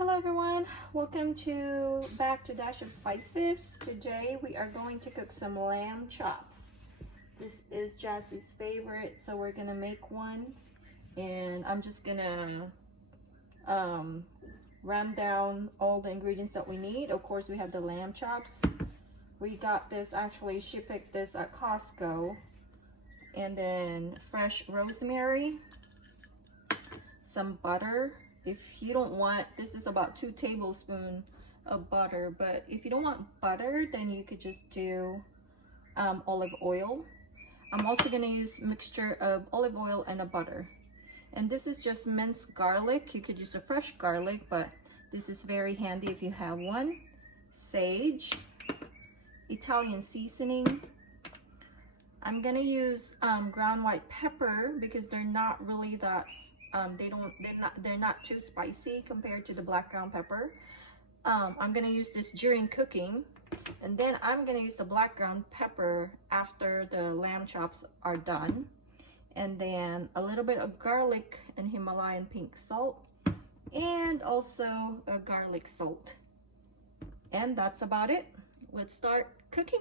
Hello everyone, welcome back to Dash of Spices. Today we are going to cook some lamb chops. This is Jassie's favorite, so we're gonna make one, and I'm just gonna run down all the ingredients that we need. Of course, we have the lamb chops. We got this, actually she picked this at Costco, and then fresh rosemary, some butter. If you don't want, this is about 2 tablespoons of butter, but if you don't want butter, then you could just do olive oil. I'm also going to use mixture of olive oil and a butter. And this is just minced garlic. You could use a fresh garlic, but this is very handy if you have one. Sage, Italian seasoning. I'm going to use ground white pepper because they're not really that they're not too spicy compared to the black ground pepper. I'm gonna use this during cooking, and then I'm gonna use the black ground pepper after the lamb chops are done, and then a little bit of garlic and Himalayan pink salt, and also a garlic salt. And that's about it. Let's start cooking.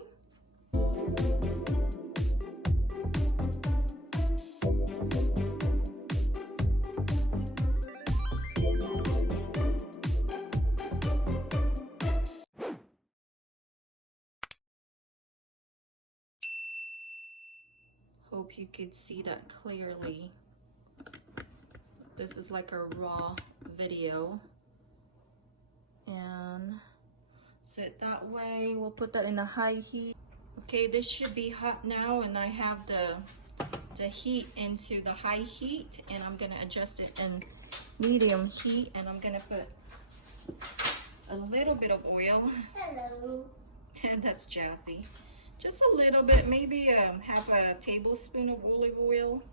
Hope you could see that clearly. This is like a raw video, and set it that way. We'll put that in a high heat. Okay, this should be hot now, and I have the heat into the high heat, and I'm gonna adjust it in medium heat, and I'm gonna put a little bit of oil. Hello. That's Jassie. Just a little bit, maybe half a tablespoon of olive oil.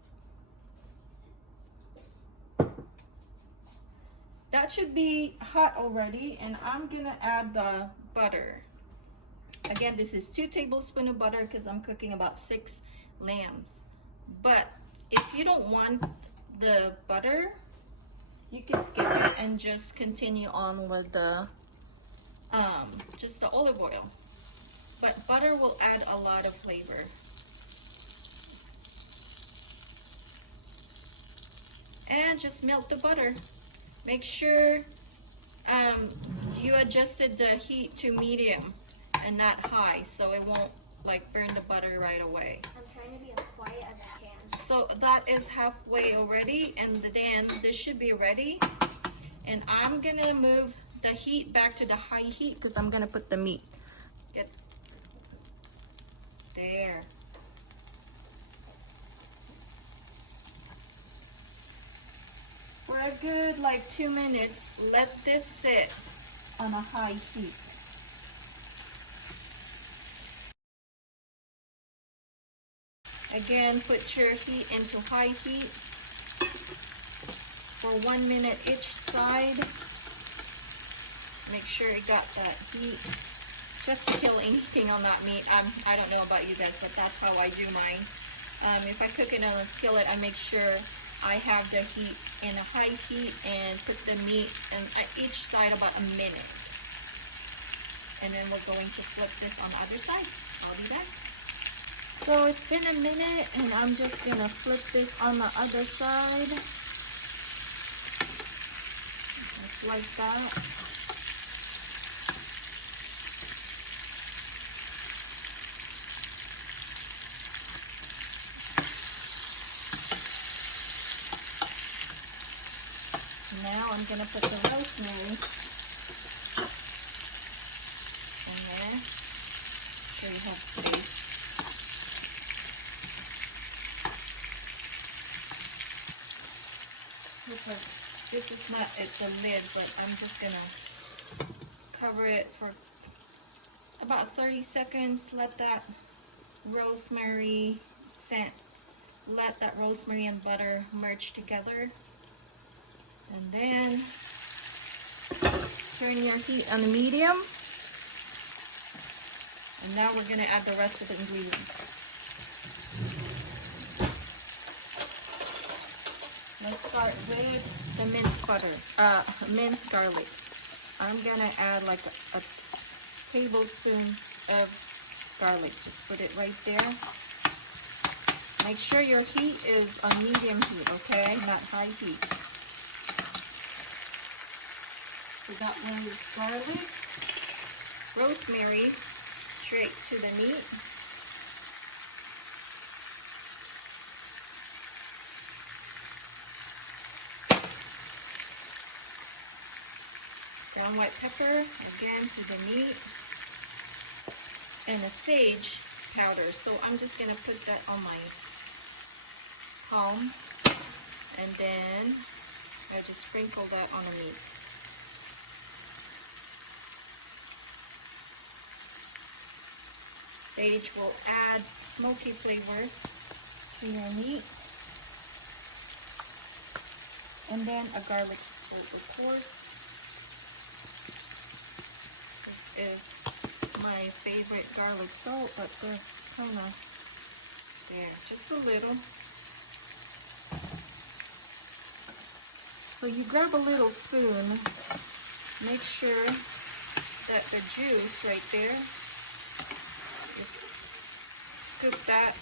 That should be hot already, and I'm gonna add the butter. Again, this is 2 tablespoons of butter because I'm cooking about 6 lambs. But if you don't want the butter, you can skip it and just continue on with the just the olive oil. But butter will add a lot of flavor. And just melt the butter. Make sure you adjusted the heat to medium and not high, so it won't like burn the butter right away. I'm trying to be as quiet as I can. So that is halfway already, and then this should be ready. And I'm gonna move the heat back to the high heat because I'm gonna put the meat. There. For a good like 2 minutes, let this sit on a high heat. Again, put your heat into high heat for 1 minute each side. Make sure you got that heat. Just to kill anything on that meat. I don't know about you guys, but that's how I do mine. If I cook it on a skillet, I make sure I have the heat in a high heat and put the meat on each side about a minute. And then we're going to flip this on the other side. I'll be back. So it's been a minute, and I'm just gonna flip this on the other side. Just like that. Now I'm going to put the rosemary in there so you have space. This is not the lid, but I'm just going to cover it for about 30 seconds. Let that rosemary scent, let that rosemary and butter merge together. And then turn your heat on the medium. And now we're going to add the rest of the ingredients. Let's start with the minced garlic. I'm gonna add like a tablespoon of garlic. Just put it right there. Make sure your heat is on medium heat, okay? Not high heat. So that was garlic, rosemary, straight to the meat. Ground white pepper, again to the meat, and a sage powder. So I'm just gonna put that on my palm, and then I just sprinkle that on the meat. Sage will add smoky flavor to your meat. And then a garlic salt, of course. This is my favorite garlic salt, but they're kind of there, just a little. So you grab a little spoon, make sure that the juice right there, scoop that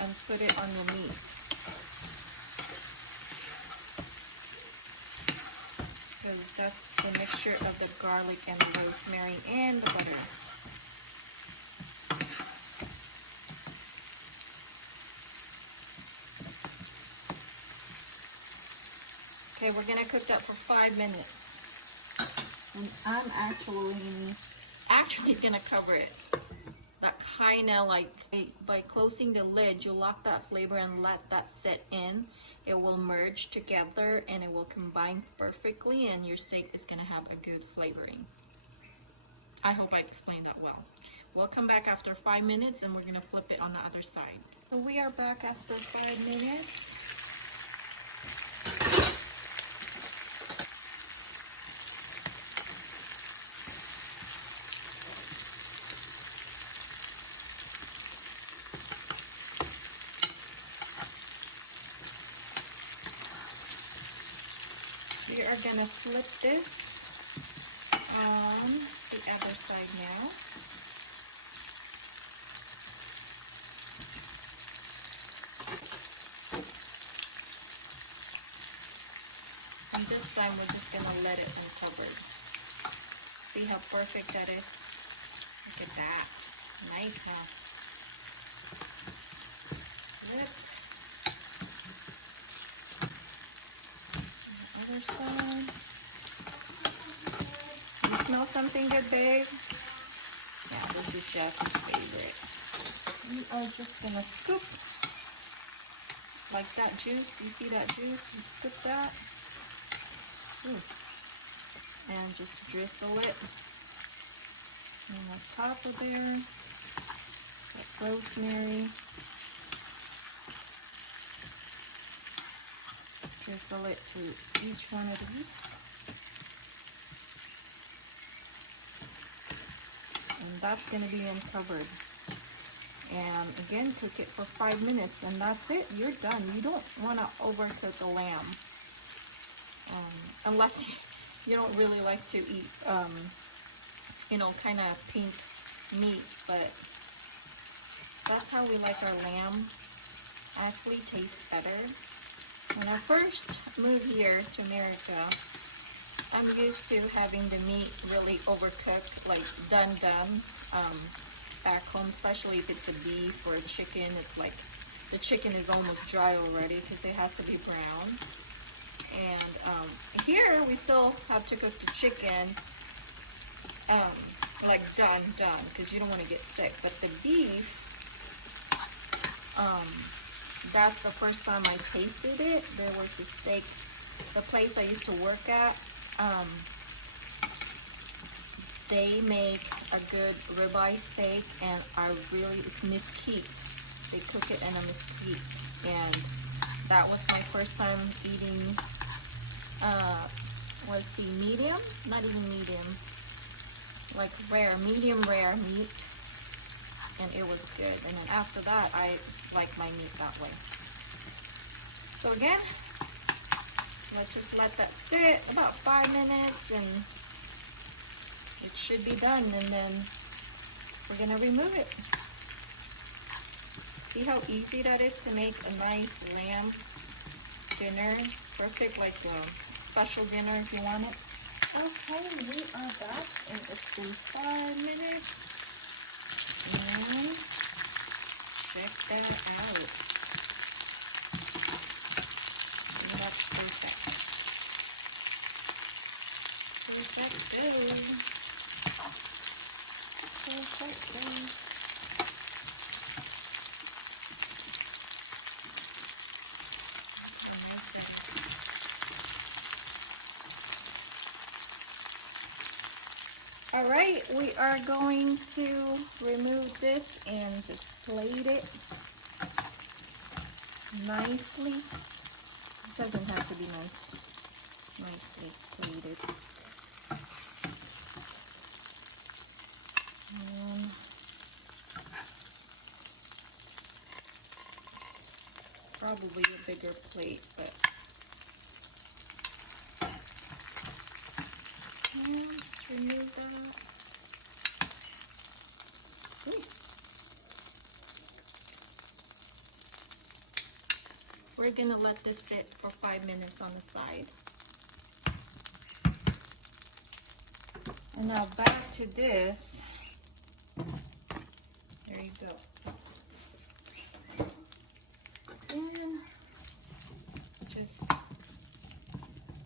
and put it on your meat. Because that's the mixture of the garlic and the rosemary and the butter. Okay, we're gonna cook that for 5 minutes. And I'm actually gonna cover it. That kind of like, by closing the lid, you lock that flavor and let that set in. It will merge together and it will combine perfectly, and your steak is gonna have a good flavoring. I hope I explained that well. We'll come back after 5 minutes and we're gonna flip it on the other side. So we are back after 5 minutes. We are gonna flip this on the other side now. And this time we're just gonna let it uncover. See how perfect that is? Look at that. Nice, huh? Flip. Other side. You smell something good, babe? Yeah, this is Jesse's favorite. We are just gonna scoop like that juice. You see that juice? You scoop that. Ooh. And just drizzle it on the top of there. That rosemary. Drizzle it to each one of these. And that's going to be uncovered. And again, cook it for 5 minutes, and that's it. You're done. You don't want to overcook a lamb. Unless you don't really like to eat, you know, kind of pink meat. But that's how we like our lamb. Actually tastes better. When I first moved here to America, I'm used to having the meat really overcooked, like done. Back home, especially if it's a beef or a chicken, it's like the chicken is almost dry already because it has to be brown. And here we still have to cook the chicken like done because you don't want to get sick. But the beef, that's the first time I tasted it. There was a steak, the place I used to work at, they make a good ribeye steak, and it's mesquite. They cook it in a mesquite, and that was my first time eating, medium? Not even medium, like medium rare meat, and it was good. And then after that, I like my meat that way. So again, Let's just let that sit about 5 minutes and it should be done, and then we're gonna remove it. See how easy that is to make a nice lamb dinner? Perfect, like a special dinner if you want it. Okay, we are back and it's been 5 minutes. And check that out. See, that's perfect. Perfect. All right, we are going to remove this and just plate it nicely. It doesn't have to be nicely plated. Probably a bigger plate, but let's remove that. Ooh. We're gonna let this sit for 5 minutes on the side. And now back to this. There you go. And just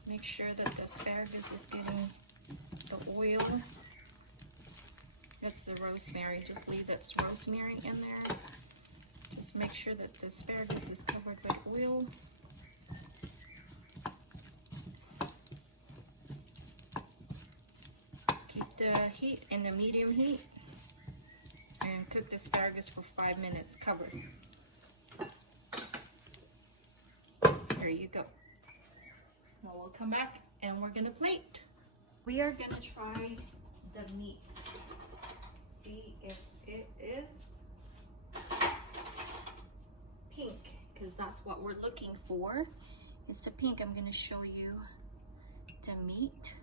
make sure that the asparagus is getting the oil. That's the rosemary. Just leave that rosemary in there. Just make sure that the asparagus is covered with oil. Keep the heat in the medium heat and cook the asparagus for 5 minutes covered. There you go. Now we'll come back and we're gonna plate. We are gonna try the meat. See if it is pink, because that's what we're looking for. It's the pink. I'm gonna show you the meat.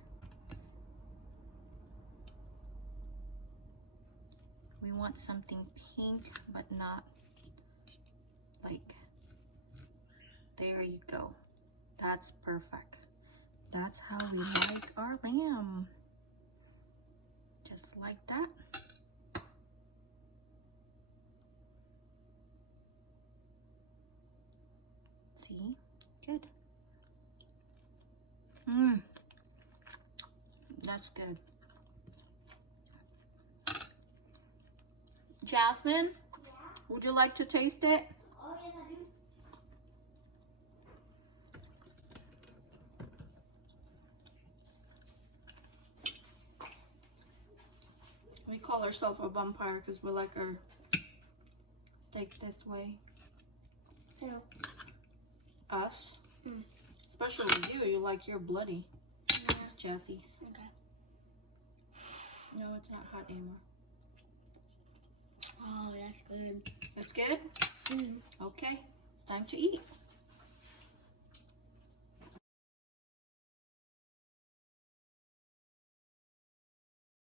We want something pink, but not like, there you go. That's perfect. That's how we like our lamb. Just like that. See? Good. That's good. Jasmine, Yeah? would you like to taste it? Oh, yes, I do. We call ourselves a vampire because we like our steak this way. Who? Us. Hmm. Especially with you, you like your bloody. Yeah. It's Jesse's. Okay. No, it's not hot anymore. Oh, that's good. It's good? Mm. Okay, it's time to eat.